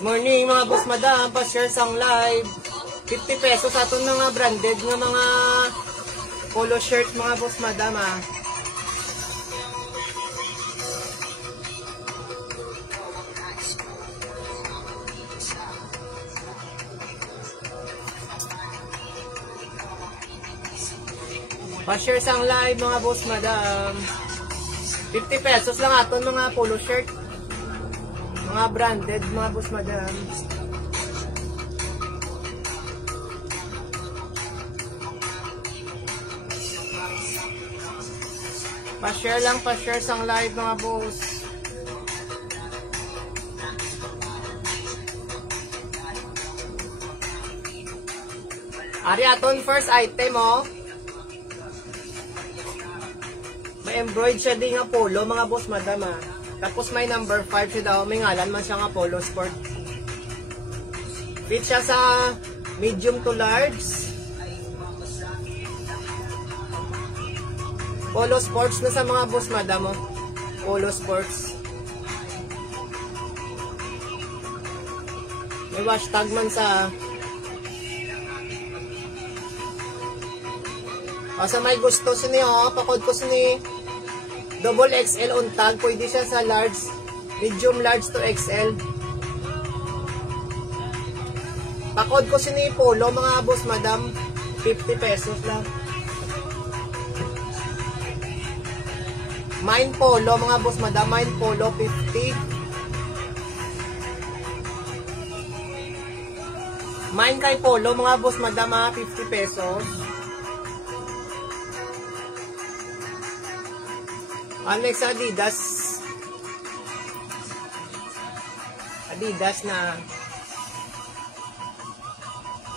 Morning mga boss madam, pa-share sang live. 50 pesos aton mga branded nga mga polo shirt mga boss madam ah. Pa-share sang live mga boss madam. 50 pesos lang aton mga polo shirt. Mga branded, mga boss madam. Pa-share lang, pa-share sang live mga boss. Ari aton first item oh. May embroidered siya din nga polo mga boss madam ah. Tapos may number 5 siya daw. May ngalan man siya nga polo sport. Fit siya sa medium to large. Polo sports na sa mga boss madam oh. Polo sports. May hashtag man sa sa may gusto sini oh. Pakod ko sini double XL on tag, pwede siya sa large, medium large to XL. Pakod ko sini polo mga boss madam, 50 pesos lang. Mine polo mga boss madam, mine polo 50. Mine kay polo mga boss madam 50 pesos. Next Adidas. Adidas na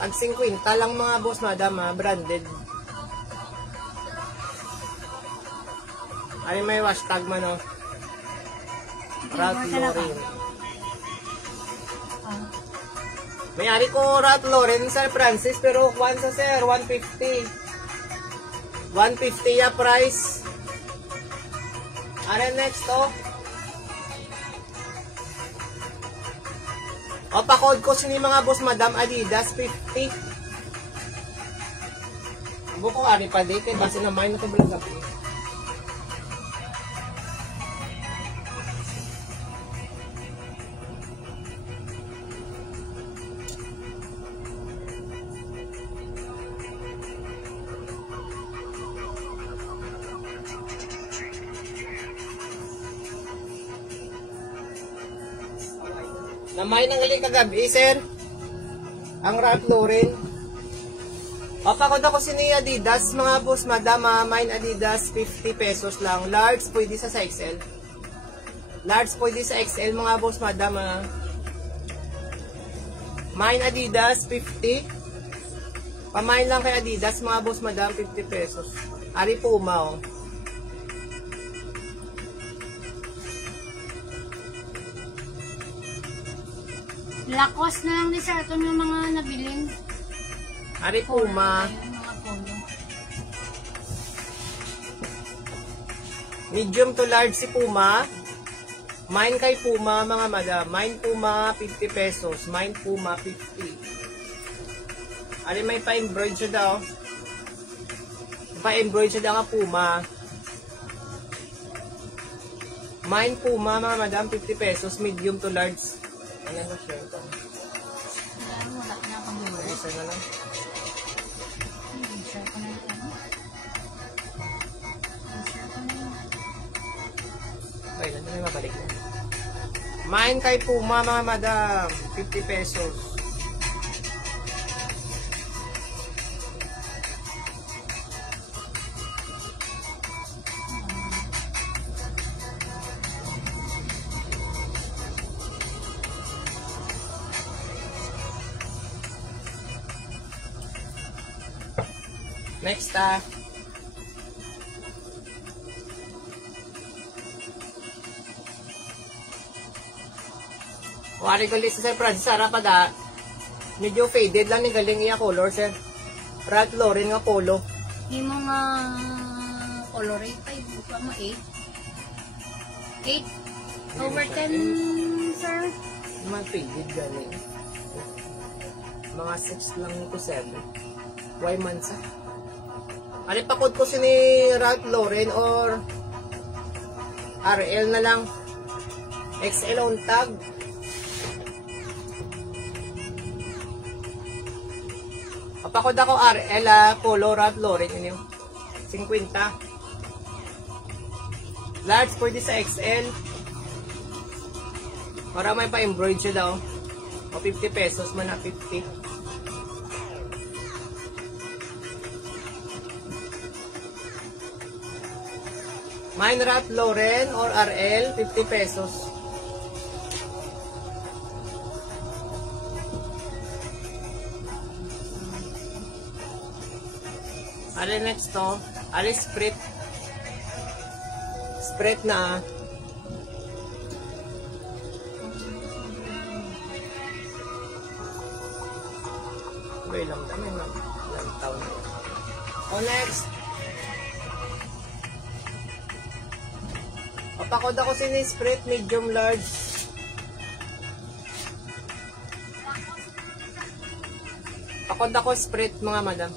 tag 50 lang mga boss madam branded. Ay may hashtag man oh. Ralph Lauren. May ari ko Ralph Lauren Sir Francis pero kwan sa sir 150. 150 ya price. Are next to. O pakod ko sini mga boss madam Adidas 50. Buko ari pa di kay base na may na to vlog gabi. Namay nang gali kagabi, sir. Ang Ralph Lauren. Papakod ako sini Adidas, mga boss, madam. Mine Adidas, 50 pesos lang. Large, pwede sa XL. Large pwede sa XL mga boss madam. Mine Adidas 50. Pamain lang kay Adidas mga boss madam, 50 pesos. Ari Puma oh. Lacoste na lang ni Sir ito yung mga nabiling. Ari Puma. Mga polo. Medium to large si Puma. Mine kay Puma mga madam. Mine Puma 50 pesos. Mine Puma 50. Ari may pa-embroid siya daw. Pa-embroid siya daw nga Puma. Mine Puma mga madam 50 pesos. Medium to large. Ayan na siya ito. Wala na akong buhay. Isa na lang. Share ko na yung ano. Share ko na yung Ay, nandiyan may mabalik na. Mine kay Puma mga madam. 50 pesos. Next wari ko list sir Francis Arapada. Medyo faded lang ni galing iya color sir. Ralph Lauren nga polo. yung mga color 8 pa mo 8. 8 over 10 sir. Mga faded galing. Mga 6 lang to 7. Why mansa? Ano pakod ko si ni Ralph Lauren or RL na lang. XL on tag. Kapakod ako RL polo Ralph Lauren yun yung 50. Large pwede sa XL. Para may pa-embroid siya daw. O 50 pesos man na 50. Mine Ralph Lauren or RL 50 pesos. Ari next to, ari Sprit. Sprit na. Bay lang dami na. Lang taon. O next. Papakod ako si Sprit medium large. Pakod ako Sprit mga madam.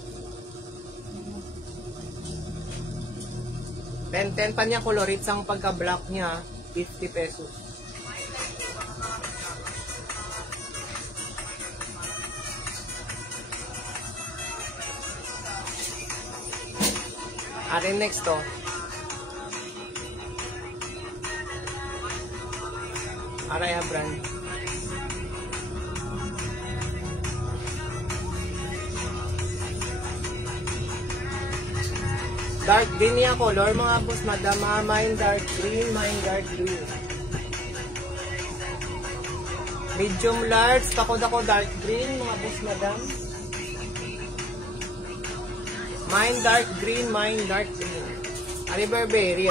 10 pa niya colorit sang pagka-black niya, 50 pesos. Arin next to. Araya brand. Dark green niya color mga boss madam. Mine dark green, mine dark green. Medium large, takod ako dark green mga boss madam. Mine dark green, mine dark green. Ari Burberry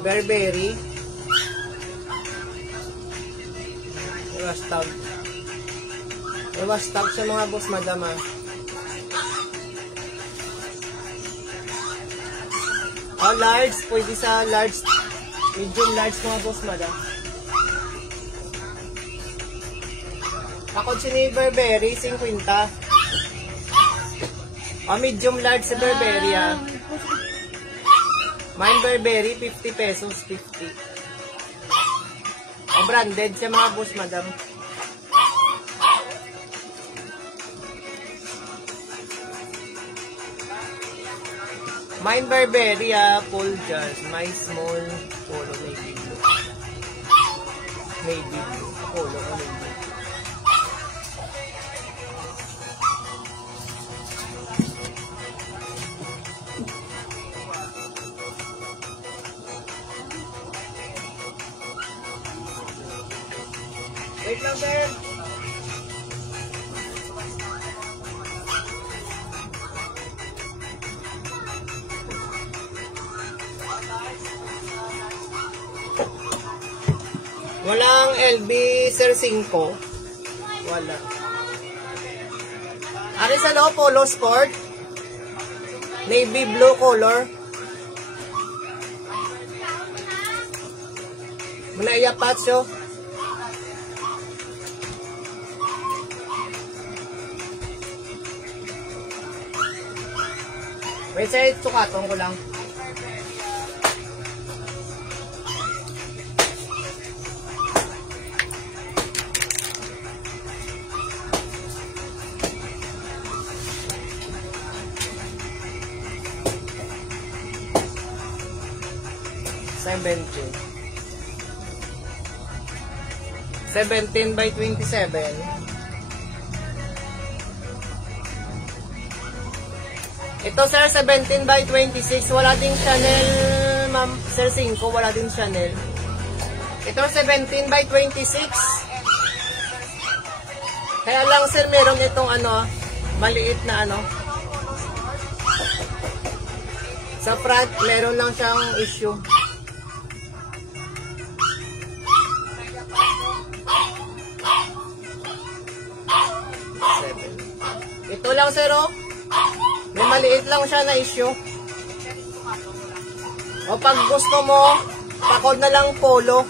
Burberry. Iwas tag sa mga boss madam large, pwede sa large, medium large mga boss madam. Ako si Burberry, 50. Medium large si Burberry Mine Burberry, 50 pesos, 50. Branded siya mga boss madam. Mine Burberry full jars. My small polo navy blue. Navy blue. Polo navy blue. Wait lang, sir. Walang LB Sir 5. Wala. Ari sa loob, Polo Sport. Navy blue color. Malaya patso. Wait, sir, tsukatong ko lang. $17 by 27. Ito, sir, 17 by 26. Wala ding Chanel, ma'am. Sir, 5. Wala din Chanel. Ito, 17 by 26. Kaya lang, sir, meron itong ano, maliit na ano. Sa front, meron lang siyang issue. Ito lang, sir, oh. May maliit lang siya na issue. O pag gusto mo, pakod na lang polo.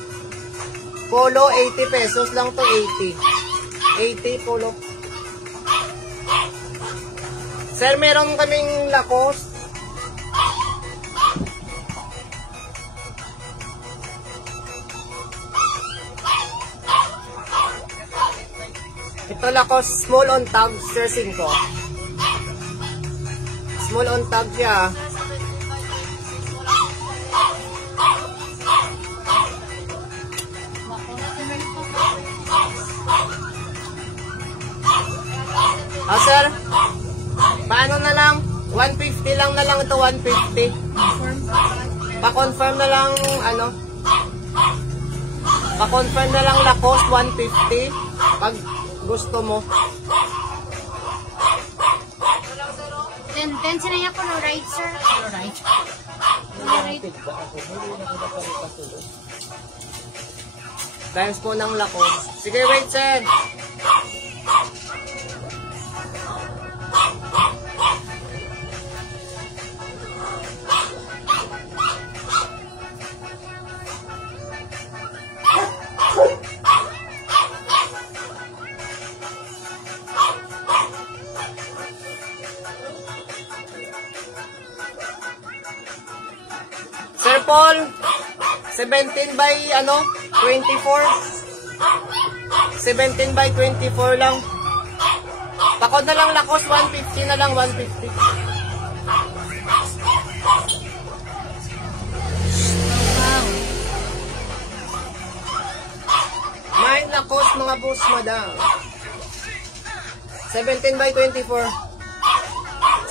Polo, 80 pesos lang to, 80. 80 polo. Sir, meron kaming Lacoste. Ito Lacoste, small on tag, sir, 5. Small on tag siya. Sir, paano na lang? 150 lang na lang ito, 150. Pa-confirm na lang, ano? Pa-confirm na lang Lacoste, 150. Pag gusto mo. 10 sila niya colorite, sir. Colorite. Times po ng Lacoste. Sige, wait, sir. Sir Paul, 17 by ano, 24. 17 by 24 lang. Pakod na lang Lacoste, 150 na lang, 150. Mine Lacoste mga boss, madam. 17 by 24.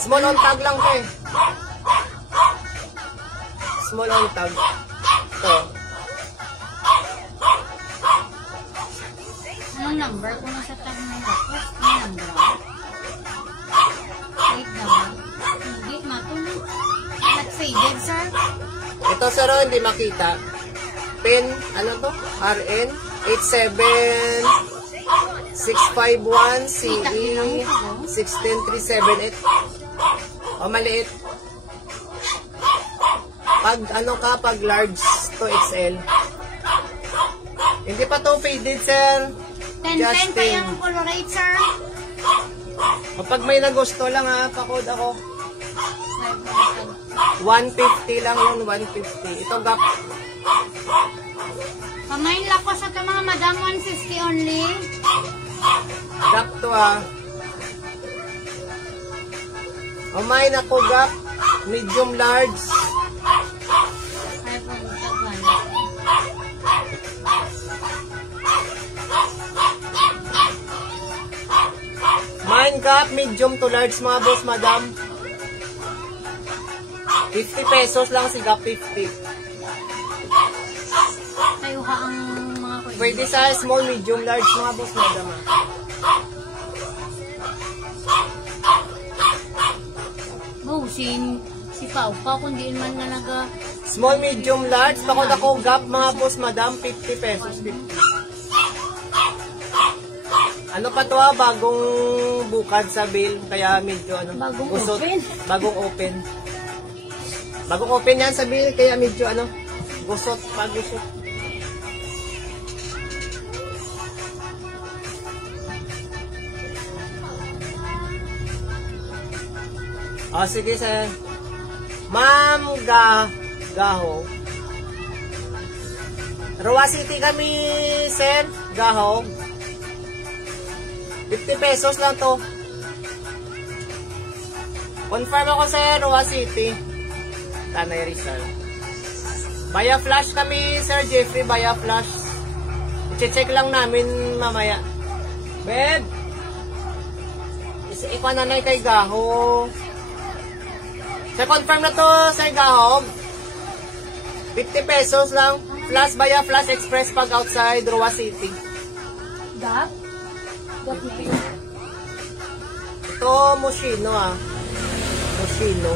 Small on tag lang ko eh. Small on tag. Ito. Anong number? Kung nasa tag ng Lacoste, may number ako. Wait naman. Hindi, matulog. Not faded, sir. Ito, sir, hindi makita. Pin, ano to? RN 87651 CE 16378. O, maliit. Pag ano ka, pag large to XL. Hindi pa to faded, sir. 10 pa yung colorate, sir. Kapag may nagusto lang ha, pakod ako. 150 lang yun, 150. Ito gap. Pamain Lacoste sa mga madam, 150 only. Gap to ha. Umay na ko gap. Medium large. Ay, pagkagwan. Mine gap, medium to large mga boss, madam. 50 pesos lang si gap, 50. Tayo ha ang mga kuya. Pwede sa small, medium, large mga boss madam. Oh, si Pau pa, kundi man na naga... Small, medium, large. Pakod ako gap mga boss madam. 50 pesos. 50. Ano pa to bagong bukad sa bill. Kaya medyo ano. Bagong usot. open. Bagong open. Bagong open yan sa bill. Kaya medyo ano. Gusot. Pag-gusot. Oh, sige sir. Ma'am Gaho. Roa City kami, sir. Gaho. 50 pesos lang to. Confirm ako sir, Roa City. Tanay Rizal. Baya flash kami, Sir Jeffrey. Baya flash. I-check lang namin mamaya. Beb! Ikaw na kay Gaho. Sir, confirm na to, Sir Gahog. 50 pesos lang. Flash Baya Flash Express pag outside Roa City. Gap? Gap na ito. Ito, Moschino Moschino.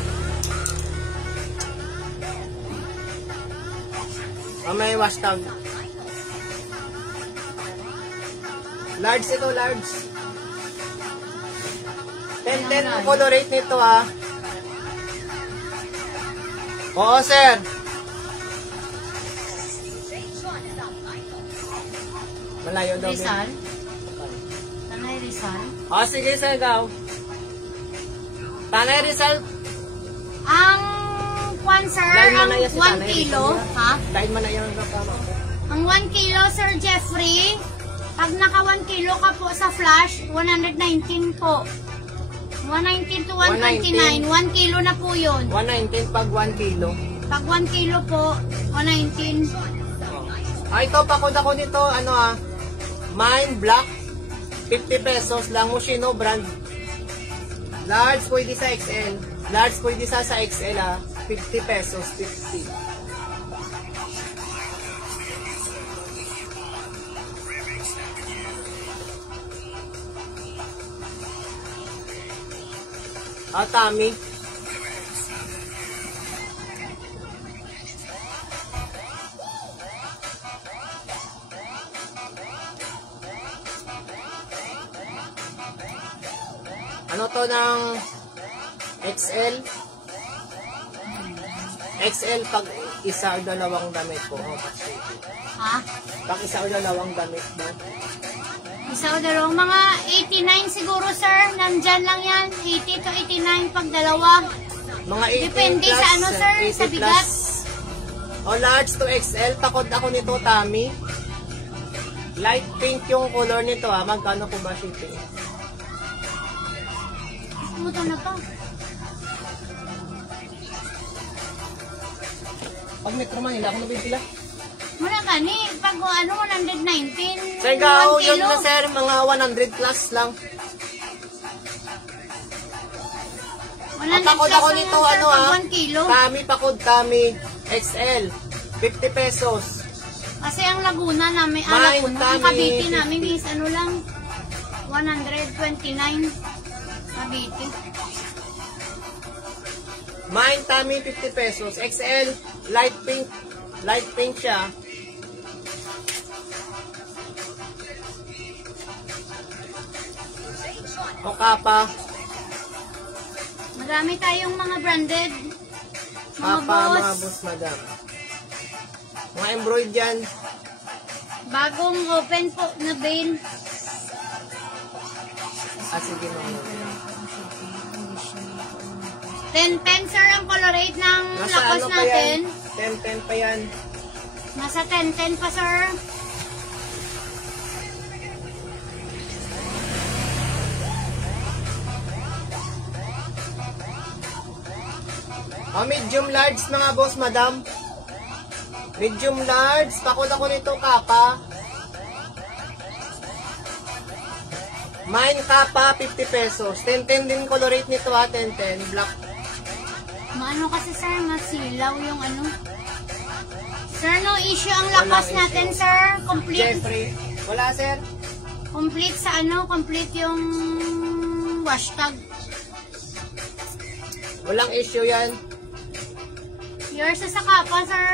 May hashtag. Large ito, large. 10-10 ang color rate nito Oo, sir. Malayo daw. Rizal? Tanay Rizal? Sige, sir, gaw. Tanay Rizal. Ang kwan, sir, ang 1 kilo, ha? Dahil man na yung nakama. Ang 1 kilo, Sir Jeffrey, pag naka 1 kilo ka po sa flash, 119 po. 119 to 129. 1 kilo na po yun. 119 pag 1 kilo. Pag 1 kilo po, 119. Ito, pakod ako nito, Mine Black. 50 pesos lang. Moschino brand. Large pwede sa XL. Large pwede sa XL 50 pesos. 50. Tami. Ano to ng XL? XL pag isa o dalawang damit ko. Ha? Pag isa o dalawang damit mo. Isa o dalawang, mga 89 siguro, sir. Nandyan lang yan. 80 to 89 pag dalawa. Mga 80 Depende plus, sa ano, sir, 80 sa bigat. Plus. O large to XL. Takot ako nito, Tami. Light pink yung color nito Magkano ko ba shipping? Muto na pa. Pag Metro Manila, ako nabibila. Muna ka ni, pag 119. Sir, gaw, 1 yun kilo. na sir, mga 100 plus lang. 100 Pakod plus ako lang nito, yan, sir, pag 1 kilo. Tami, XL. 50 pesos. Kasi ang Laguna namin, Mine, ang Tami, Cavite 50. namin is lang, 129. Cavite. Mine, Tami, 50 pesos. XL, light pink. Light pink siya. O kapa. Marami tayong mga branded. Mga Kapa, mga boss. boss, madam. Mga embroid yan. Bagong open po na vein. Sige mga. 10-10 sir ang color rate ng Nasa lakos ano pa yan? natin. 10-10 pa yan. Nasa 10-10 pa sir. Medium large mga boss, madam. Medium large. Pakod ako nito, kapa. Mine kapa, 50 pesos. 10-10 din color rate nito 10-10. Black. Maano kasi sir, masilaw yung ano. Sir, no issue ang lakas Walang natin, issue. sir. Complete. Jeffrey. Wala, sir. Complete sa ano, complete yung hashtag. Walang issue yan. Yours sa kapa, sir.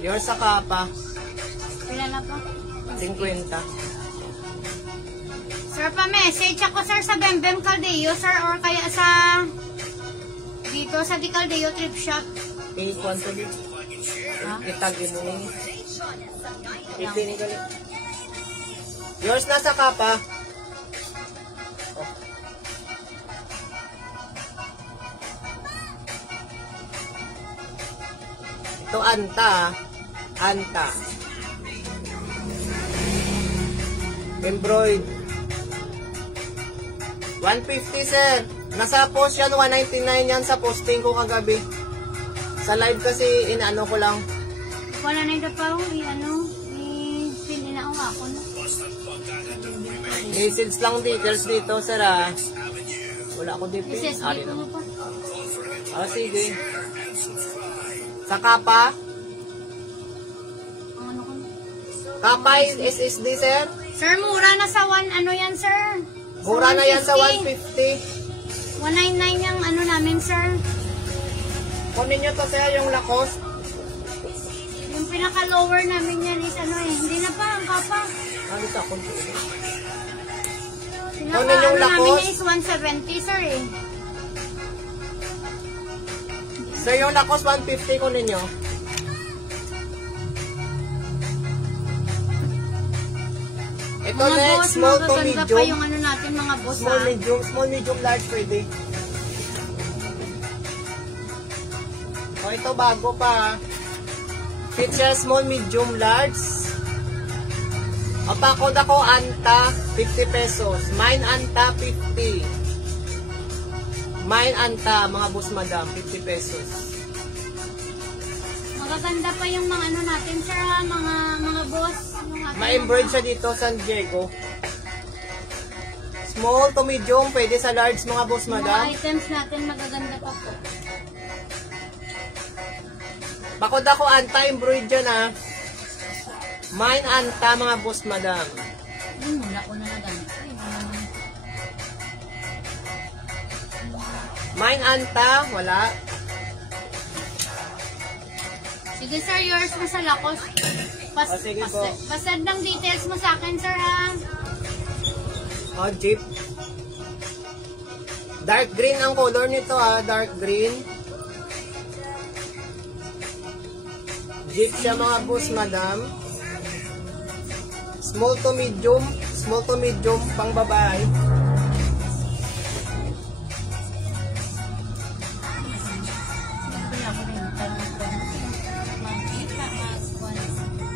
Yours sa kapa. Pila na po? 50. Sir, pa-message ako, sir, sa Bembem Caldeo, sir, or kaya sa dito sa Di Caldeo Trip Shop. Ikuan to dito. Ha? Itagin mo. Ipinig ulit. Yours na sa kapa. Oh. Ito anta. Anta. Embroid. 150, sir. Nasa post yan, 199 yan sa posting ko kagabi. Sa live kasi inaano ko lang. Wala na yung pa, ano, pininaong ako, no? Message lang details dito, sir, ah. Wala ko dito. SSD ko mo pa. Ah, sige. Sa kapa? Ang ano ko na. Kapa is SSD, sir? Sir, mura na sa ano yan, sir? Mura na yan sa 150. 150. 199 yung ano namin, sir. Kunin nyo to, sir, yung lakos. Yung pinaka-lower namin yan is ano eh. Hindi na pa, ang kapa. Ano sa akong tuloy? Pinaka Kunin yung ano namin lakos. is 170, sir eh. Sir, yung lakos 150 kunin nyo. Ito Mga next, boss, small to magaganda pa medium. yung ano natin, mga boss, Small, ha? medium, large pwede. O, ito bago pa. Feature small, medium, large. O, pakod ako, anta, 50 pesos. Mine anta, 50. Mine anta, mga boss madam, 50 pesos. Magaganda pa yung mga ano natin, sir, ha? Mga boss. Yung ating Ma-embroid siya dito, San Diego. Small to medium, pwede sa large, mga boss mga madam. items natin, magaganda pa po. Bakod ako, anta-embroid dyan, ha. Mine anta, mga boss madam. Wala ko na naganap. Mine anta, wala. Sige, sir, yours mo sa lakos. Sige po. Pasad ng details mo sa akin, sir, ha? O, Jeep. Dark green ang color nito, ha. Dark green. Jeep siya, mga boss madam. Small to medium, pang babae.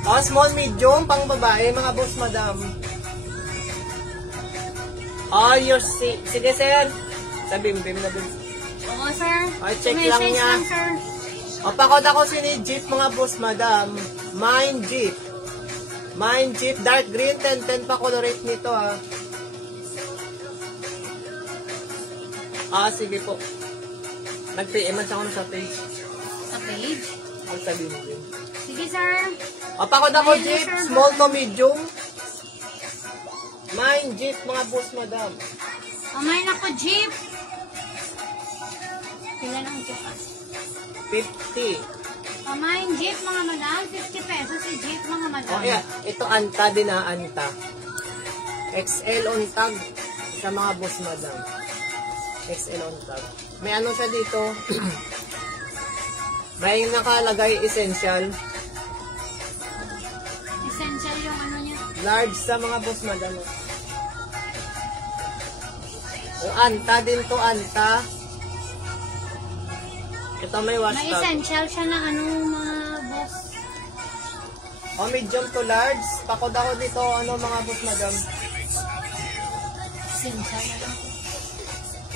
O, small medium, pang babae, mga boss madam. O, sige sir. Sa bim-bim na bim. Oo, sir. Ay, check lang Message niya. lang, sir. O, pakod ako si Jeep, mga boss madam. Mine Jeep. Mine Jeep, dark green, 10-10 pa colorate nito, ha. Ah, sige po. Nag-PM ako sa page. Sa page? Ang sa bim-bim. Sige, sir. O, pakod ako Ayun, Jeep, sir. small to medium. Mine Jeep, mga boss madam. Amayin ako, jeep. Pila ng jeep, ah? 50. Amayin jeep, mga madam. 50 pesos si jeep, mga madam. O, yeah. Ito anta din, ha, anta. XL on tag sa mga boss madam. XL on tag. May ano siya dito. May nakalagay essential. Essential yung ano niya. Large sa mga boss madam. O, anta din to, anta. Ito may wash May tag. essential siya na ano, mga boss. O, medium to large. Pakod ako dito, ano mga boss madam. Essential na.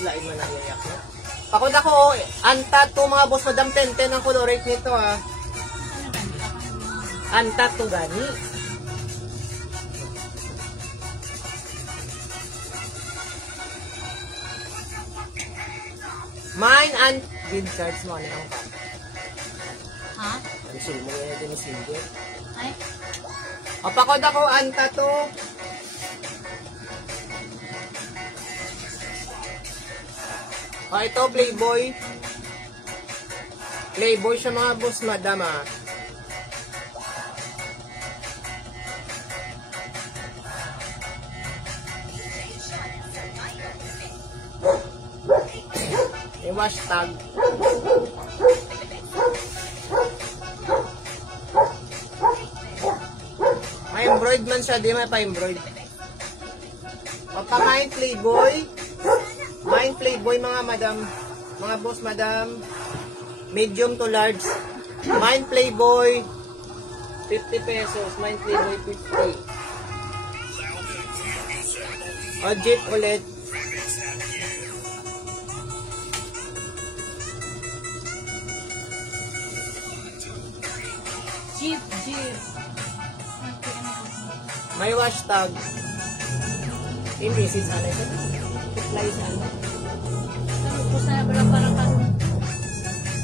Lain man ang yayak na. Pakod ako, o, anta to mga boss madam. 10-10 ang colorate nito, ha. Ano ganda ka? Anta to gani. Mine and... Good charge mo, ano yung Ha? Gusto mo nga din sige. Ay, Apakod ako, anta to. Ito, Playboy. Playboy siya mga boss, madam ah. Yung hashtag. May embroid man siya, di may pa-embroid. Papakain Playboy. Main Playboy mga madam. Mga boss madam. Medium to large. Main Playboy. 50 pesos. Main Playboy 50. O Jeep ulit. Jeep. May hashtag. Hindi si sana ito. Supply sana. Tapos na pala parang pag...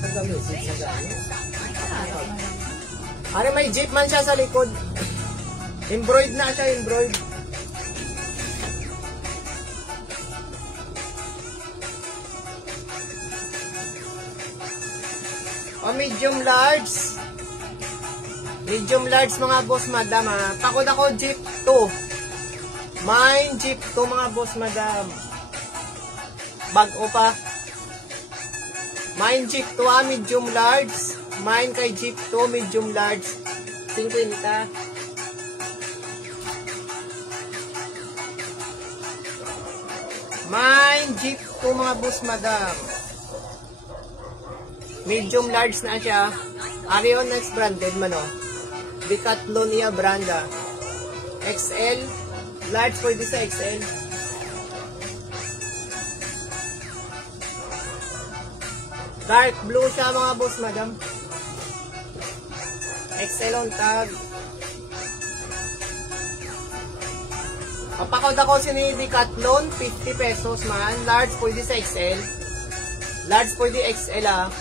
Pagka-music sa gano'n. Ano, may jeep man siya sa likod. Embroid na siya, embroid. O medium large. Medium large mga boss madam ha. Takot ako jeep 2. Mine jeep 2 mga boss madam. Bago pa. Mine jeep 2 ha, medium large. Mine kay jeep 2, medium large. 50. Mine jeep 2 mga boss madam. Medium large na siya. Arion next branded man o. Decathlon niya branda. XL. Large pwede sa XL. Dark blue siya mga boss madam. XL on tag. Kapakod ako si Decathlon, 50 pesos man. Large pwede sa XL. Large pwede XL ah.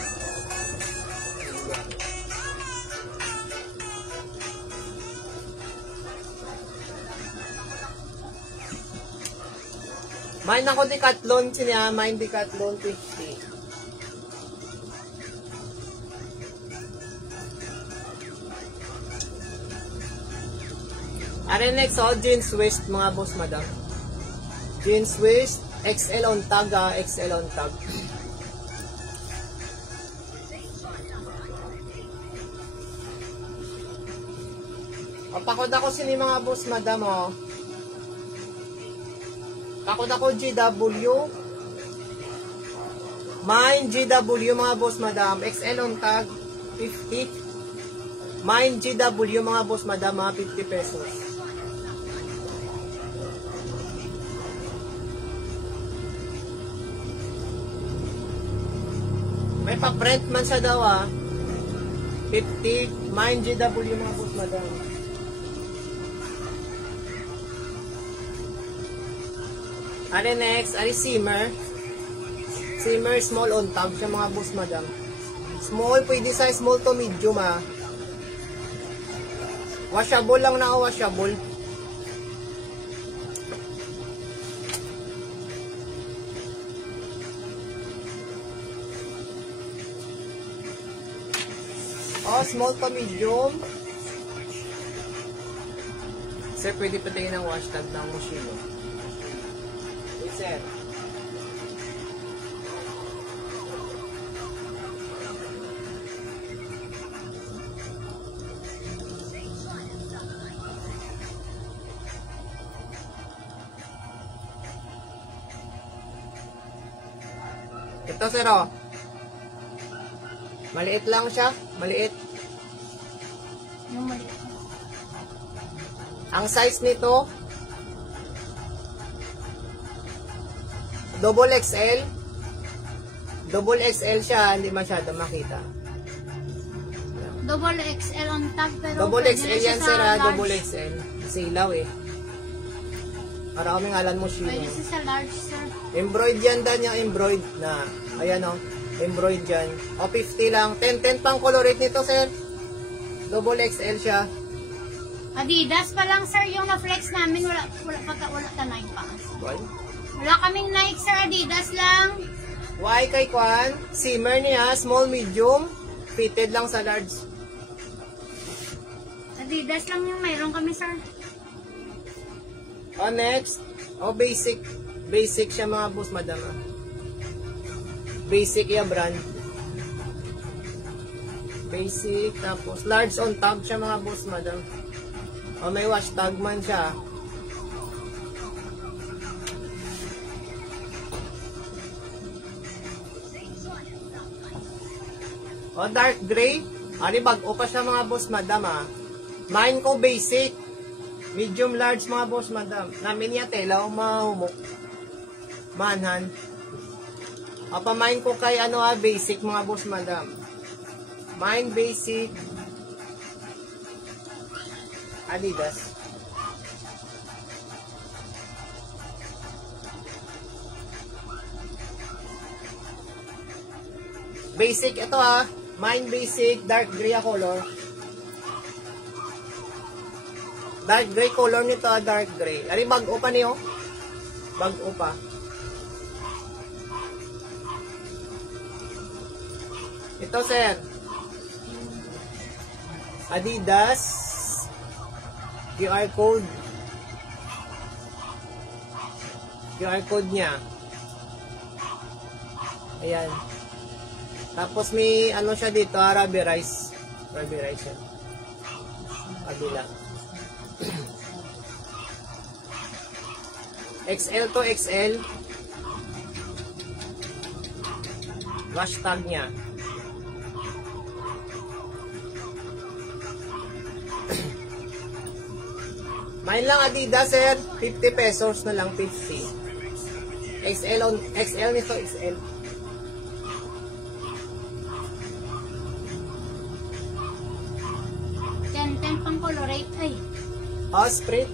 Mine ako Decathlon siya, mine Decathlon 50. Are next oh, jeans waist mga boss madam. Jeans waist, XL on tag ah, XL on tag. Papakod ako sini mga boss madam oh. Takot ako GW. Mine GW mga boss madam. XL on tag 50. Mine GW mga boss madam mga 50 pesos. May pa-print man siya daw ah. 50. Mine GW mga boss madam. Are next, are simmer. Simmer small on tag siya mga boss madam. Small, pwede sa small to medium ah. Washable lang na washable. Oh, small to medium. Sir, pwede pa tayo ng wash tag ng Moschino. Sir. Ito sir oh. Maliit lang siya, maliit. Yung maliit. Ang size nito Double XL. Double XL siya, hindi masyado makita. Double XL on tag pero Double pwede XL na siya yan sa sir ha, large. double XL. Silaw eh. Para kaming alan mo siya. Pwede siya sa large sir. Embroid yan dan yung embroid na. Ayan o. Embroid yan. O 50 lang. 10 pang color rate nito sir. Double XL siya. Adidas pa lang sir yung na-flex namin. Wala ka Nike pa. Why? Wala kaming Nike sir. Adidas lang. Why kay Kwan? Simmer niya, small, medium. Fitted lang sa large. Adidas lang yung mayroon kami sir. Oh, next. Oh, basic. Basic siya mga boss, madam. Basic ya brand. Basic. Tapos, large on top siya mga boss, madam. Oh, may wash tag man siya. Oh, dark gray. Ari, bag-o pa siya mga boss, madam, ah. Mine ko basic. Medium large mga boss, madam. Namin niya tela o mahumok. Manhan. Pamain ko kay ano basic mga boss, madam. Mine basic. Adidas. Basic ito Mine basic, dark gray color. Dark gray color nito dark gray. Ari bag-o pa niyo. Bag-o pa. Ito sir. Adidas. QR code. QR code niya. Ayan. Tapos may ano siya dito, Arabi rice. Arabi rice yan. Kabila. XL to XL. Wash tag niya. Main lang Adidas sir, 50 pesos na lang, 50. XL nito XL. Ten pang colorate ay. Oh, sprit.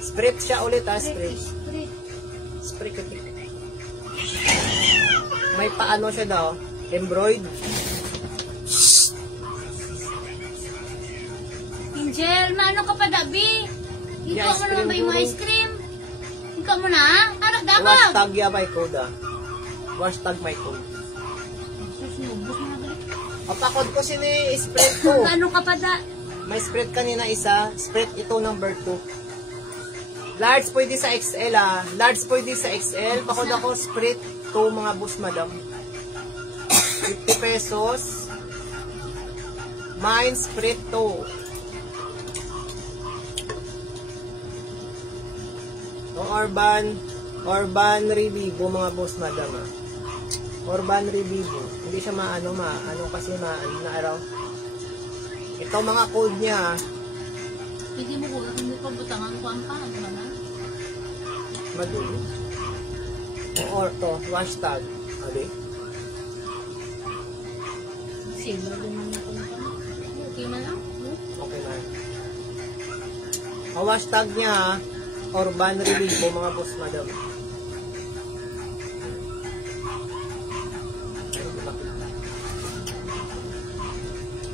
Sprit siya ulit sprit. Sprit. Sprit. May paano siya daw, embroid. Angel, maano ka pa dabi? Ikaw Yeah, mo naman ba yung ice cream? Ikaw mo na? Anak Wash dabag! tag ya may code Wash tag may code. Susubos mo na ba? Pakod ko sini sprit ko. Gano'n ka pa da? May sprit kanina isa, sprit ito number 2. Large pwede sa XL Large pwede sa XL. Pakod ako sprit to mga boss madam. 50 pesos. Mine sprit to. Urban Revivo mga boss madam Urban Revivo. Hindi siya maano kasi na araw. Ito mga code niya. Hindi mo ko, hindi ko butangan ko ang paano na? Maduli. Or to, hashtag. Ali. Silver din man ako na. Okay man lang. Okay na. Ang hashtag niya Urban Revivo mga boss madam.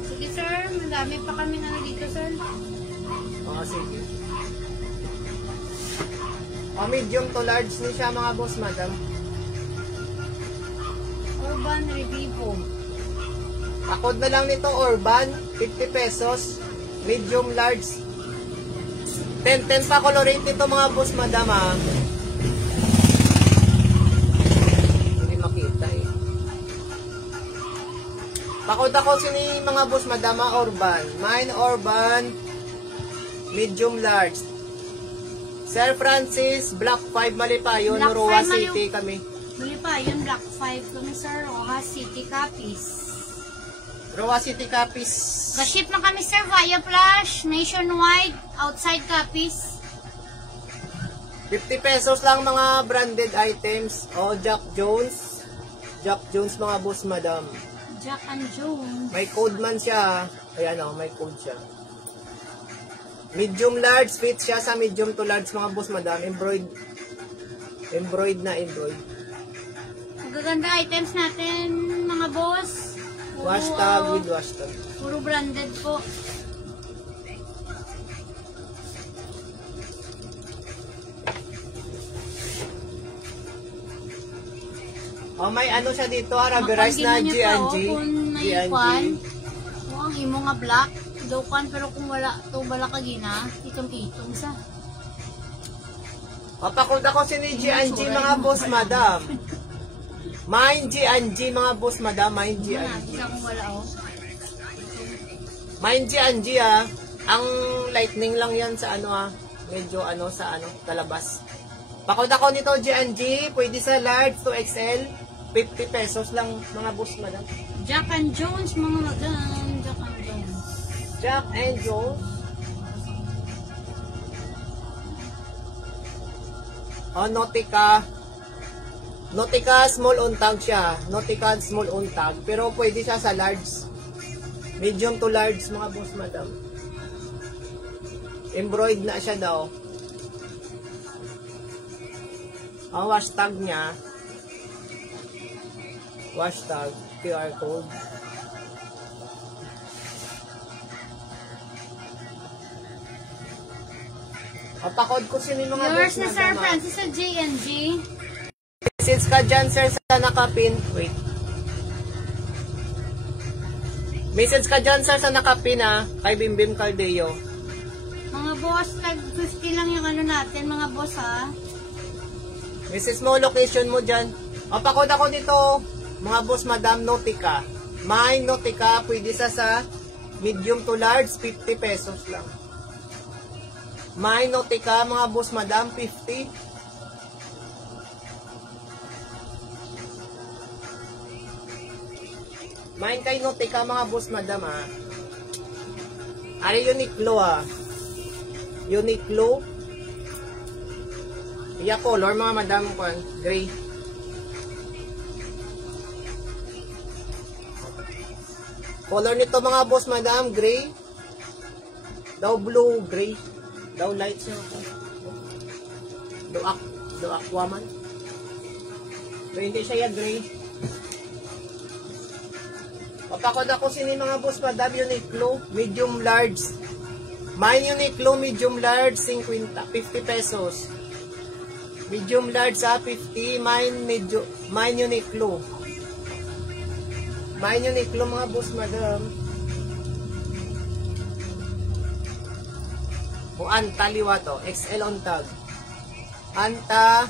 Sige sir, madami pa kami na dito sir. Sige. Medium to large ni siya mga boss madam. Urban Revivo. Pakod na lang nito Urban, 50 pesos. Medium large. 10 pa colorate nito mga boss madam Hindi makita Pakod ako sini mga boss madam Urban. Mine Urban, medium large. Sir Francis, Block 5 Malipayon, Block Roa 5 City kami. Malipayon, Block 5 kami sir. Roa City, Capiz. Roa City, Capiz. Ka-ship na kami sir via Flash, nationwide, outside Capiz. 50 pesos lang mga branded items. Jack Jones. Jack Jones mga boss madam. Jack and Jones. May code man siya. Ayan may code siya. Medium large, fit siya sa medium to large mga boss madam. Embroid na embroid. Magaganda items natin mga boss. Wash tag with wash tag. Puro branded po. Oh, may ano siya dito, rubberized na G&G. G&G. Oh, ang imo nga black. Dukan, pero kung wala to bala kagina, itong-itong sa. Papakod ako si ni G&G mga boss, madam. Mine G&G mga boss, madam. Mine G&G. Isa kung wala, oh. Mine G&G ang lightning lang yan sa ano medyo ano sa ano, talabas. Pakod ako nito G&G, pwede sa large to XL. 50 pesos lang mga boss, madam. Jack and Jones mga madam. Jack and Jones. Jack and Jones. Oh, Nautica. Nautica small untag siya. Nautica small untag. Pero pwede siya sa large. Medium to large mga boss, madam. Embroid na siya daw. Ang hashtag niya. Hashtag QR code. Papakod ko sino yung mga Yours boss, na Sir madam. Francis sa G&G. Message ka dyan, sir, sa nakapin. Wait. Message ka dyan, sir, sa nakapin, kay Bimbim Caldeo. Mga boss, tag 50 lang yung ano natin, mga boss, ha. Message mo, location mo dyan. Papakod ako dito, mga boss, madam, Nautica. May Nautica, pwede sa medium to large, 50 pesos lang. May Nautica, mga boss, madam, 50. Main kay Nautica, mga boss, madam, Ari Uniqlo, Uniqlo. Iya color, mga madam, gray. Color nito, mga boss, madam, gray. Daw blue, gray. Daw light siya. Daw aquaman. So, hindi siya gray. Papakod ako sini mga boss, madam, Uniqlo, medium large. Mine Uniqlo, medium large, 50 pesos. Medium large 50, mine Uniqlo. Mine Uniqlo, mga boss, madam. O Anta liwa to, XL on tag. Anta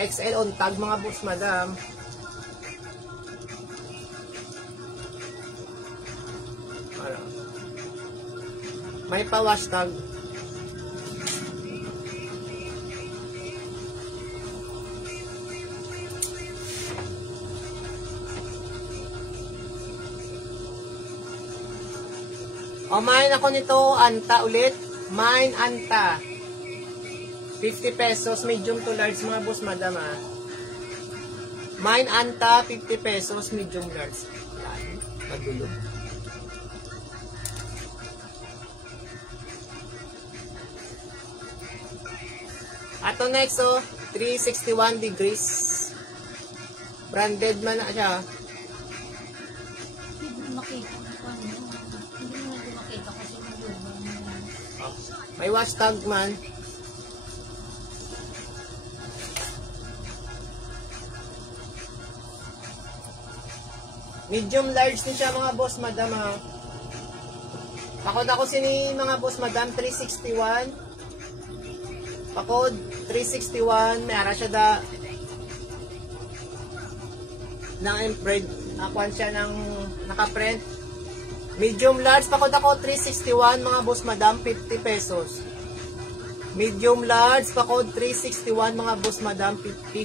XL on tag, mga boss, madam. May pa-wash tag. O, mine ako nito, Anta ulit. Mine Anta. 50 pesos, medium to large, mga boss, madam, Mine Anta, 50 pesos, medium large. Yan, madulog. Ato next, 361 degrees. Branded man na siya. Hindi makita ko ano. Hindi mo na makita kasi mag-urban. May wash tag man. Medium large din siya, mga boss, madam, Pakod ako sini mga boss, madam, 361. Pakod 361, may ara siya da ng imprint. Akuan siya ng naka-print. Medium large, pakod ako 361, mga boss, madam, 50 pesos. Medium large, pakod 361, mga boss, madam, 50.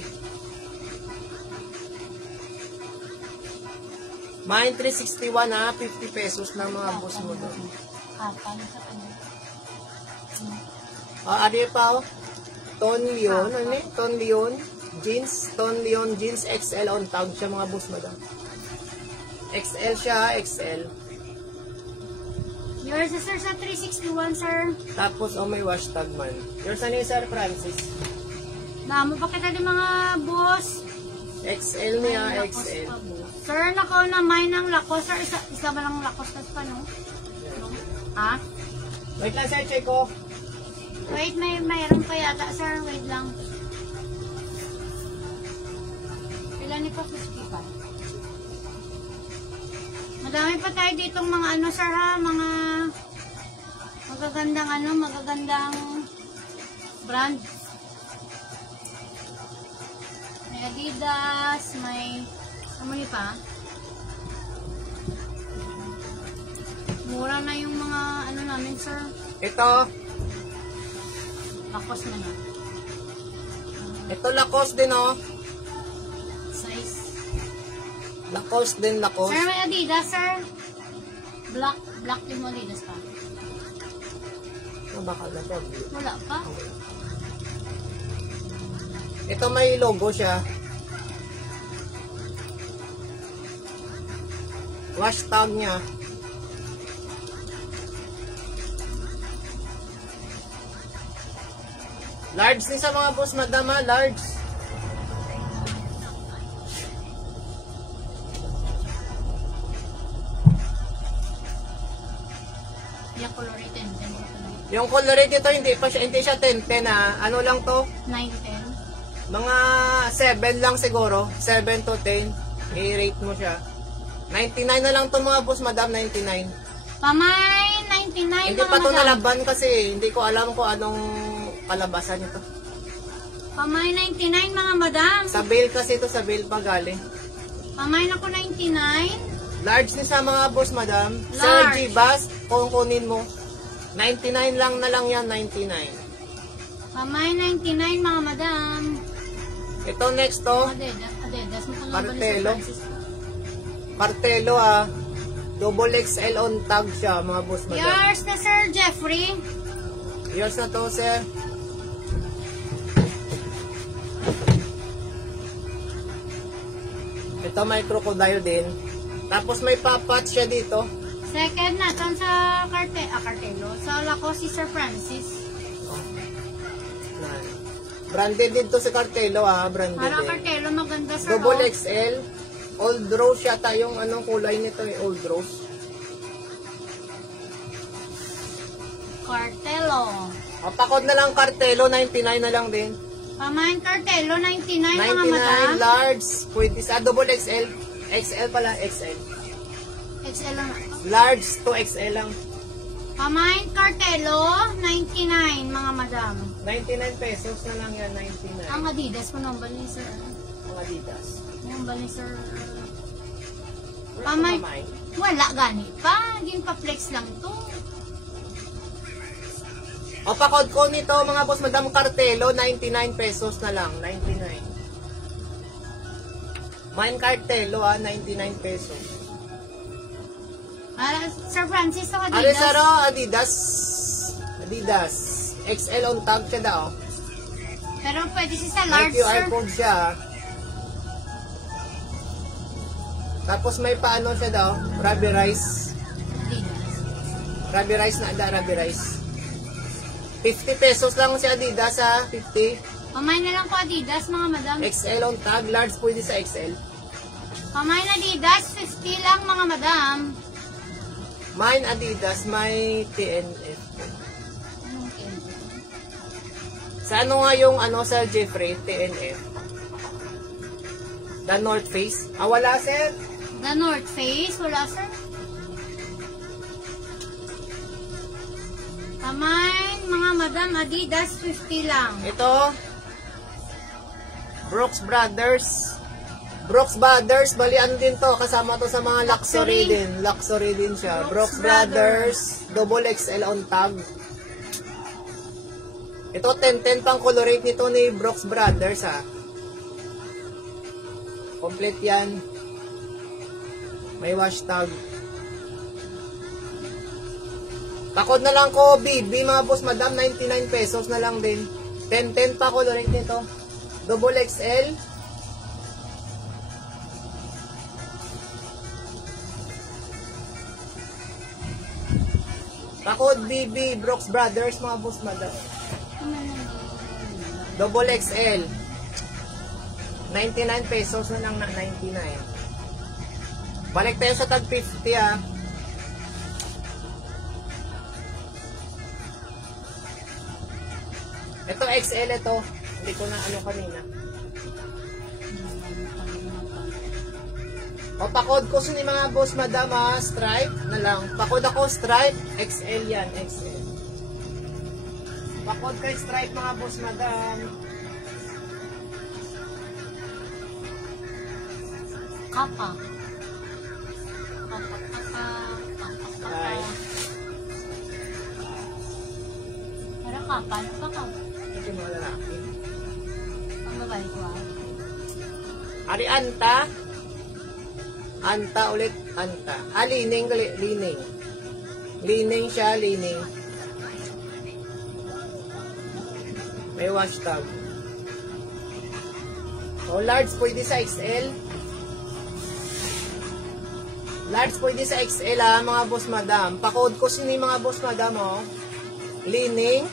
Mine 361, 50 pesos lang, mga boss mo doon. Paano sa kanya? Adi pa, Ton Leon, ano eh? Ton Leon jeans, Ton Leon jeans XL on tag siya, mga boss, madam. XL siya, XL. Yours is sir sa 361, sir. Tapos, may wash tag man. Yours ano yung Sir Francis? Damo pa kita di mga boss. XL niya, May lakos XL. pa, boss. Sir, nakaw na may ng lakos. Sir, isa ba lang lakos pa, no? Ha? Wait lang, sir, check ko. Wait, mayroon pa yata, sir. Wait lang. Ilan ni pa 55? Madami pa tayo ditong mga ano, sir, ha? Mga magagandang brand. May Adidas, may ano pa? Mura na yung mga ano namin, sir. Ito, Lakos na na. ito Lacoste din, oh. Size. Lacoste din, Lacoste. Sir, may Adidas, sir. Black din mo Adidas pa. Ano baka na siya? Wala pa. Ito may logo siya. Wash tag niya. Large din sa mga boss, madam, ha? Large. Yung color 10. Yung color rate nito, hindi siya 10-10, ha? Ano lang to? 9-10. Mga 7 lang siguro. 7 to 10. I-rate mo siya. 99 na lang to mga boss, madam. 99. Pamay, 99 Hindi mga pa to madam. nalaban kasi. Hindi ko alam kung anong kalabasan nito. Pamay, 99 mga madam. Sa bail kasi ito. Sa bail pa galing. Pamay na ko 99. Large din sa mga boss, madam. Large. Sir G Bass, kung kunin mo. 99 lang na lang yan. 99. Pamay, 99 mga madam. Ito next to. Adidas mo kung Cartelo. Cartelo, ah. Double XL on tag siya, mga boss, madam. Yours na, Sir Jeffrey. Yours na to, sir. Ito may crocodile din. Tapos may papat siya dito. Second na, ton sa Cartelo. Sa Lacoste, si Sir Francis. Yan. Branded din to sa Cartelo, ah. Branded Para din. Cartelo, maganda, Sir. Double XL. Old rose yata yung anong kulay nito, old rose. Cartelo. Pakod na lang Cartelo, 99 na lang din. Pamain Cartelo, 99 mga madam. 99 large. Pwede sa double XL. XL pala, XL. XL lang. Large to XL lang. Pamain Cartelo, 99 mga madam. 99 pesos na lang yan, 99. Ang Adidas mo nang ni Sir. Mga Adidas. Yung ni Sir. Wala Pamay. pa mamay. Wala gani pa. Gin pa flex lang to. O pakod ko nito mga boss, madam, Cartelo, 99 pesos na lang, 99. Mine Cartelo, 99 pesos. Sir Francis, sa Adidas. Aresaro, Adidas. Adidas. XL on tag siya daw. Pero pwede siya sa May large, QR sir. code siya. Tapos may paano siya daw, Rabi Rice. Adidas. Rabi Rice na ada, Rabi Rice. 50 pesos lang si Adidas, 50. Pamay na lang po Adidas, mga madam. XL on tag, large pwede sa XL. Pamay na Adidas, 50 lang, mga madam. Mine Adidas, may TNF. Sa ano nga yung ano sa Jeffrey, TNF? The North Face. Ah, wala, sir. The North Face, wala, sir. Pamay, mga madam, Adidas, 50 lang. Ito, Brooks Brothers. Brooks Brothers, bali ano din to, kasama to sa mga luxury Luxury. din. Luxury din siya. Brooks Brooks Brothers, double XL on tag. Ito, 10-10 pang colorate nito ni Brooks Brothers, ha. Complete yan. May wash tag. Pakod na lang ko, BB, mga boss, madam, 99 pesos na lang din. 10-10 pa colorate nito. Double XL. Pakod, BB, Brooks Brothers, mga boss, madam. Double XL. 99 pesos na lang na 99. Balik tayo sa tag 50 ah. Ito XL ito. Hindi ko na ano kanina. O pakod ko sa ni mga boss madam ah, stripe na lang. Pakod ako stripe, XL yan, XL. Pakod kay stripe mga boss madam. Kapa. Right. Para kapa, ano pa ka? Ito mga lalaki. Ang babae ko ah. Ari anta. Anta ulit, anta. Ah, lining, lining. Lining siya, lining. May wash tag. O, large pwede sa XL. Large pwede sa XL ha, mga boss madam. Pakod ko sini mga boss madam oh. Lining.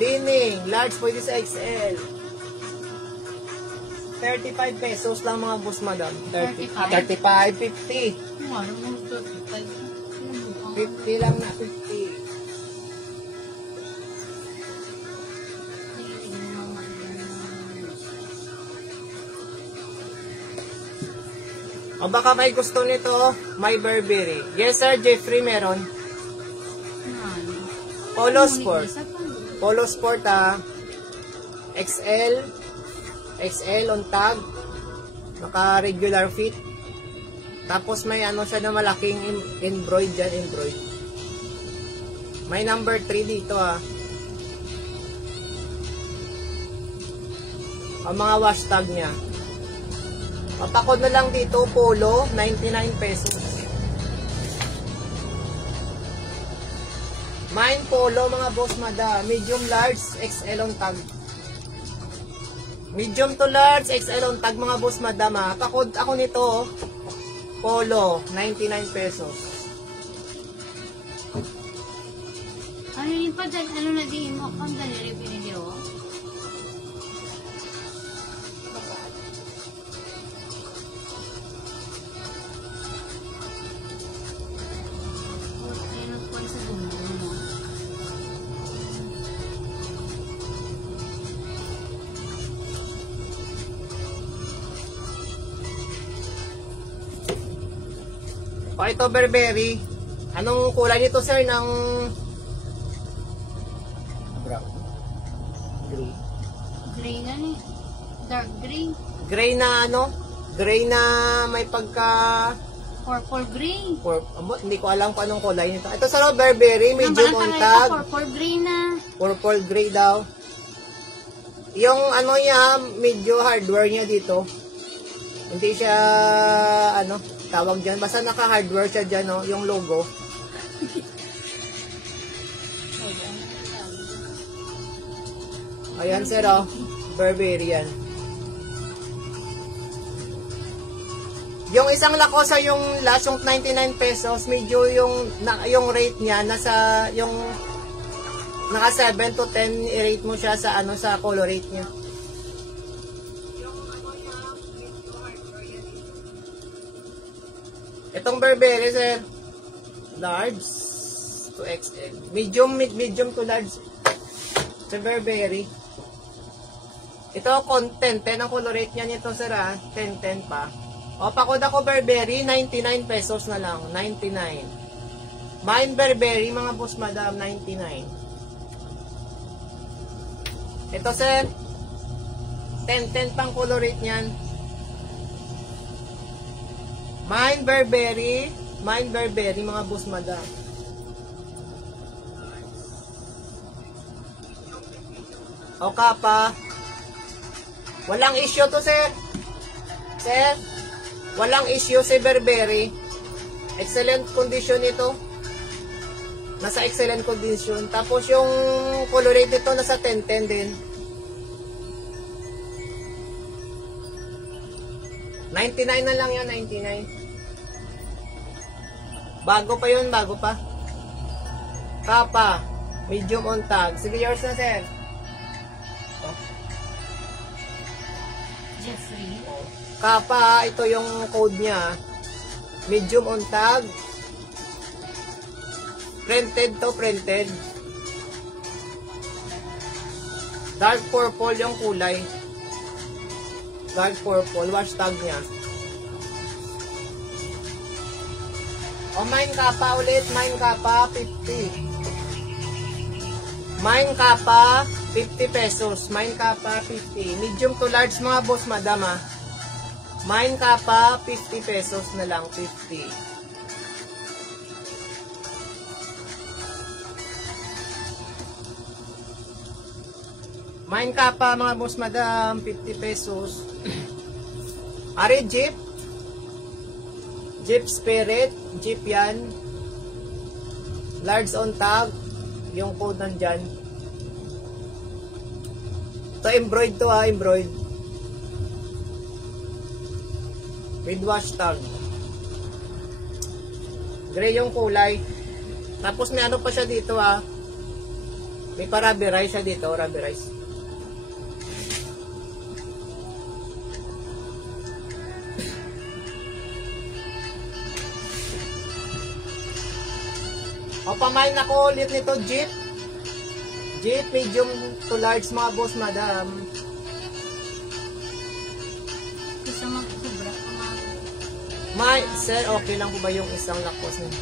Lining. Large pwede sa XL. 35 pesos lang mga boss madam. 35, 50. 50 lang na 50. O baka may gusto nito, may Burberry. Yes sir, Jeffrey meron. Polo Sport. Polo Sport ah. XL. XL on tag. Naka regular fit. Tapos may ano siya na malaking embroid dyan, embroid. May number 3 dito ah. Ang mga wash tag niya. Papakod na lang dito, polo, 99 pesos. Mine polo mga boss mada, medium large, XL on tag. Medium to large, XL on tag mga boss madam ha. Pakod ako nito, polo, 99 pesos. Ano yun pa dyan? Ano na din mo? Ang dali rin pinili oh. O ito Burberry. Anong kulay nito sir ng brown? Gray. Gray nga ni. Dark gray. Gray na ano? Gray na may pagka Purple gray. hindi ko alam kung anong kulay nito. Ito sa Burberry, medium on tag. Purple gray na. Purple gray daw. Yung ano niya, medyo hardware niya dito. Hindi siya ano, tawag dyan. Basta naka-hardware siya dyan, no? Yung logo. Ayan, sir, oh. Burberry yan. Yung isang Lacoste, yung last, yung 99 pesos, medyo yung rate niya, nasa, yung, naka 7 to 10 i-rate mo siya sa, ano, sa color rate niya. Itong Burberry, sir, large to XL. Medium to large sa Burberry. Ito, content. 10 ang color rate niya nito, sir, ha? 10 pa. O, pakod ako Burberry, 99 pesos na lang. 99. Mine Burberry, mga boss madam, 99. Ito, sir, 10 pang color rate niyan. Mine Burberry, mga boss madam. O kapa. Walang issue to, sir. Sir, walang issue si Burberry. Excellent condition ito. Nasa excellent condition. Tapos yung color rate nito nasa 10 din. 99 na lang yan, 99. Bago pa yun, bago pa. Kapa, medium on tag. Sige, yours na, sir. Jeffrey. Kappa, ito yung code niya. Medium on tag. Printed to printed. Dark purple yung kulay. Dark purple. Wash tag niya. O, mine kappa ulit. Mine kappa, 50. Mine kappa, 50 pesos. Mine kappa, 50. Medium to large mga boss, madam ah. Mine kappa, 50 pesos na lang, 50. Mine kappa, mga boss, madam, 50 pesos. Ari, Jeep. Jeep Spirit. Jeep yan. Large on tag. Yung code nandyan. Ito, embroid to ha, embroid. With wash tag. Gray yung kulay. Tapos may ano pa siya dito ha. May pa-rubberized siya dito, rubberized. O, pamain ako ulit nito, Jeep. Jeep, medium to large mga boss, madam. Gusto mo sobra. Sir, okay lang po ba yung isang lakos niya?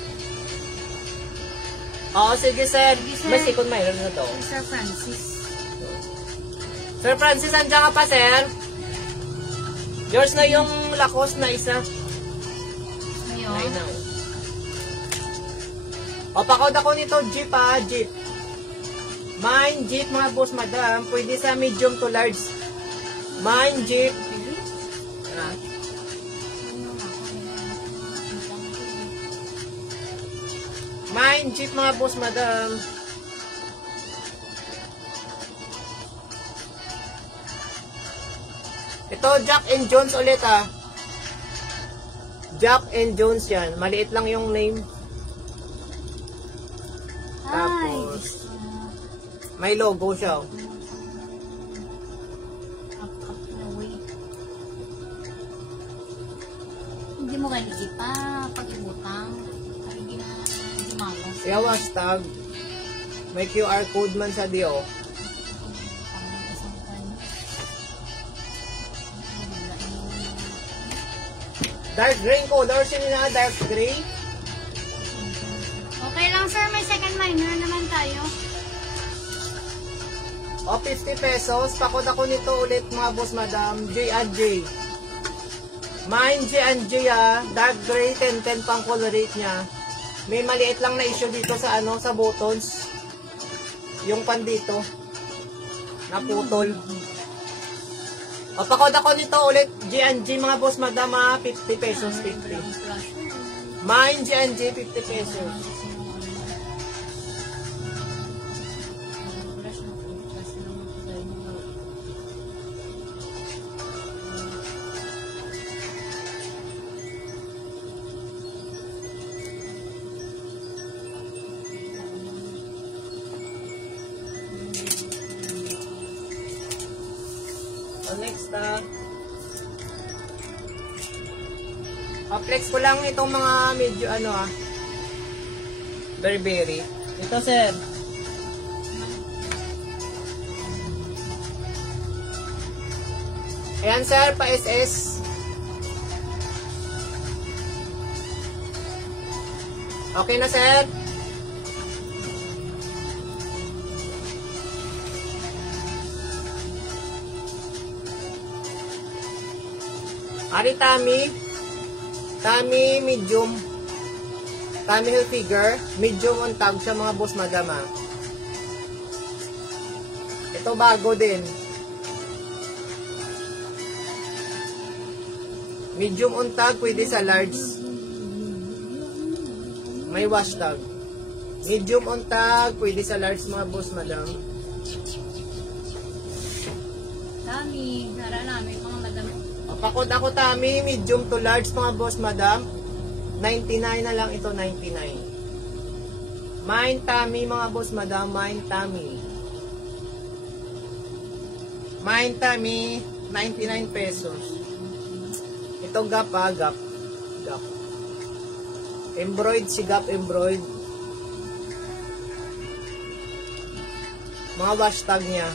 Oo, sige sir. Sige, sir. May second mayroon na to. Sir Francis. Sir Francis, andyan ka pa, sir? Yours na yung lakos na isa. Ngayon. Ay, na. O, pakod ako nito, Jeep ha, Jeep. Mine Jeep, mga boss, madam. Pwede sa medium to large. Mine Jeep. Ah. Mine Jeep, mga boss, madam. Ito, Jack and Jones ulit ha. Jack and Jones yan. Maliit lang yung name. Tapos, may logo siya. Oh. Hindi mo ganito pa pag-ibutang. Hindi na gumalo. Yung hashtag. May QR code man sa dio. Dark green color siya nila, dark gray. Okay lang sir, may second minor naman tayo. O, 50 pesos. Pakod ako nito ulit mga boss, madam. J&J. Mine J&J ha. Dark gray, 10-10 pang color rate niya. May maliit lang na issue dito sa ano, sa buttons. Yung pan dito. Naputol. O, pakod ako nito ulit. J&J mga boss, madam ha. 50 pesos, 50. Mine J&J, 50 pesos. Next flex ko lang itong mga medyo ano berry. Ito sir. Ayan sir, pa SS. Okay na sir. Ari Tami medium. Tami Hilfiger, medium on tag siya mga boss, madam ha. Ito bago din. Medium on tag, pwede sa large. May wash tag. Medium on tag, pwede sa large mga boss, madam. Dami, nara namin mga madam. Pakod ako Tami, medium to large mga boss, madam. 99 na lang ito, 99. Mine Tami mga boss, madam. Mine Tami. Mine Tami, 99 pesos. Ito Gap Gap. Gap. Embroid si Gap embroid. Mga wash tag niya.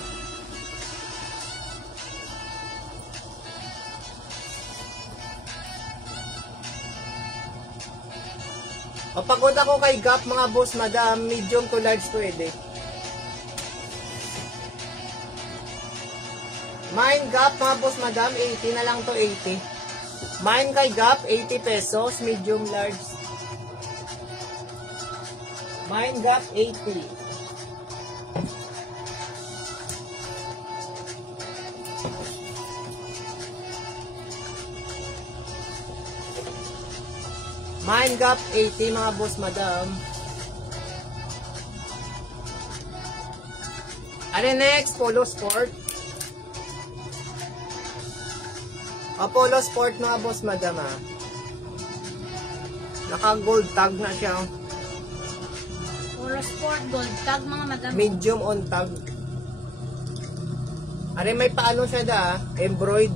O pagod ako kay Gap mga boss madam, medium to large pwede. Mine Gap mga boss madam, 80 na lang to 80. Mine kay Gap, 80 pesos, medium large. Mine Gap, 80. Mine Gap 80 mga boss madam. Are next, Polo Sport. Polo Sport mga boss madam ha. Naka gold tag na siya. Polo Sport, gold tag mga madam. Medium on tag. Are may paano siya da, embroid.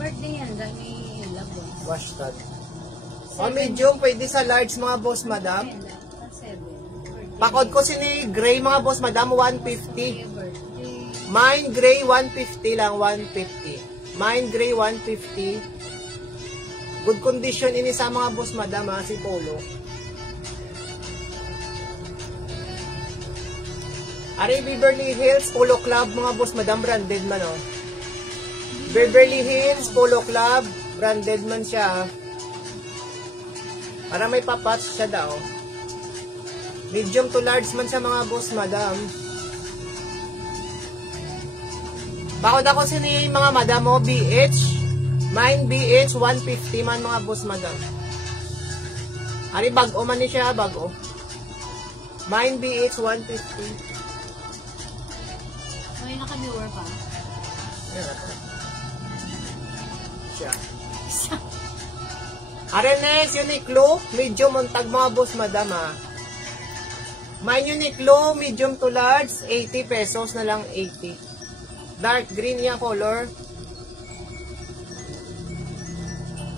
Birthday yan, dami labon. Wash tag. O medium, pwede sa large mga boss madam. Pakod ko sini gray mga boss madam, 150. Mine gray, 150 lang, 150. Mine gray, 150. Good condition ini sa mga boss madam ha, si Polo. Ari Beverly Hills Polo Club mga boss madam, branded man o. Beverly Hills Polo Club, branded man siya. Para may papatch siya daw. Medium to large man siya mga boss madam. Bakod ako sini mga madam mo, BH. Mine BH 150 man mga boss madam. Ari bago man ni siya, bago. Mine BH 150. May naka-viewer pa. Siya. Are next, Uniqlo, medium on tag mga boss madam ha. May Uniqlo, medium to large, 80 pesos na lang, 80. Dark green yung color.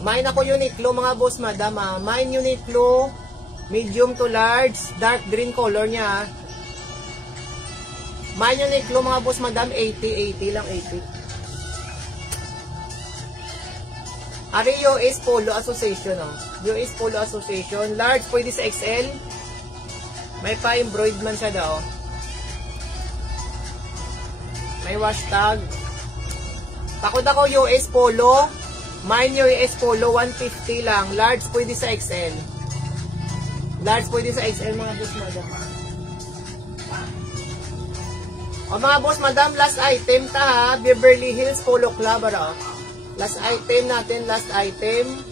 May ako Uniqlo mga boss madam ha. May Uniqlo, medium to large, dark green color niya ha. May Uniqlo mga boss madam, 80 lang, 80. Ari US Polo Association oh. US Polo Association. Large pwede sa XL. May pa-embroid man siya daw. May wash tag. Takot ako US Polo. Mine US Polo 150 lang. Large pwede sa XL. Large pwede sa XL mga boss madam. O mga boss madam, last item ta ha. Beverly Hills Polo Club ara. Last item natin, last item.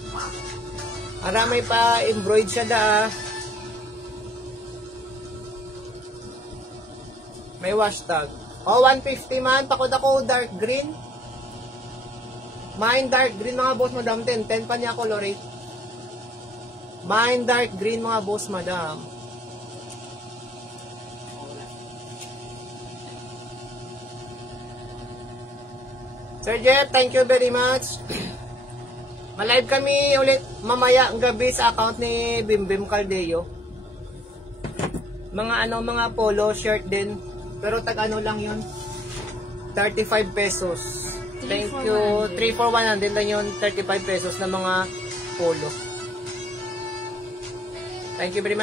Para may pa embroid siya da. May wash tag. O 150 man, pakod ako dark green. Mine dark green mga boss madam, 10 pa niya colorate. Mine dark green mga boss madam. Sir Jeff, thank you very much. Malive kami ulit mamaya ang gabi sa account ni Bimbim Caldeo. Mga polo shirt din. Pero tag ano lang yun. 35 pesos. Thank you. 3 for 100 lang yun. 35 pesos na mga polo. Thank you very much.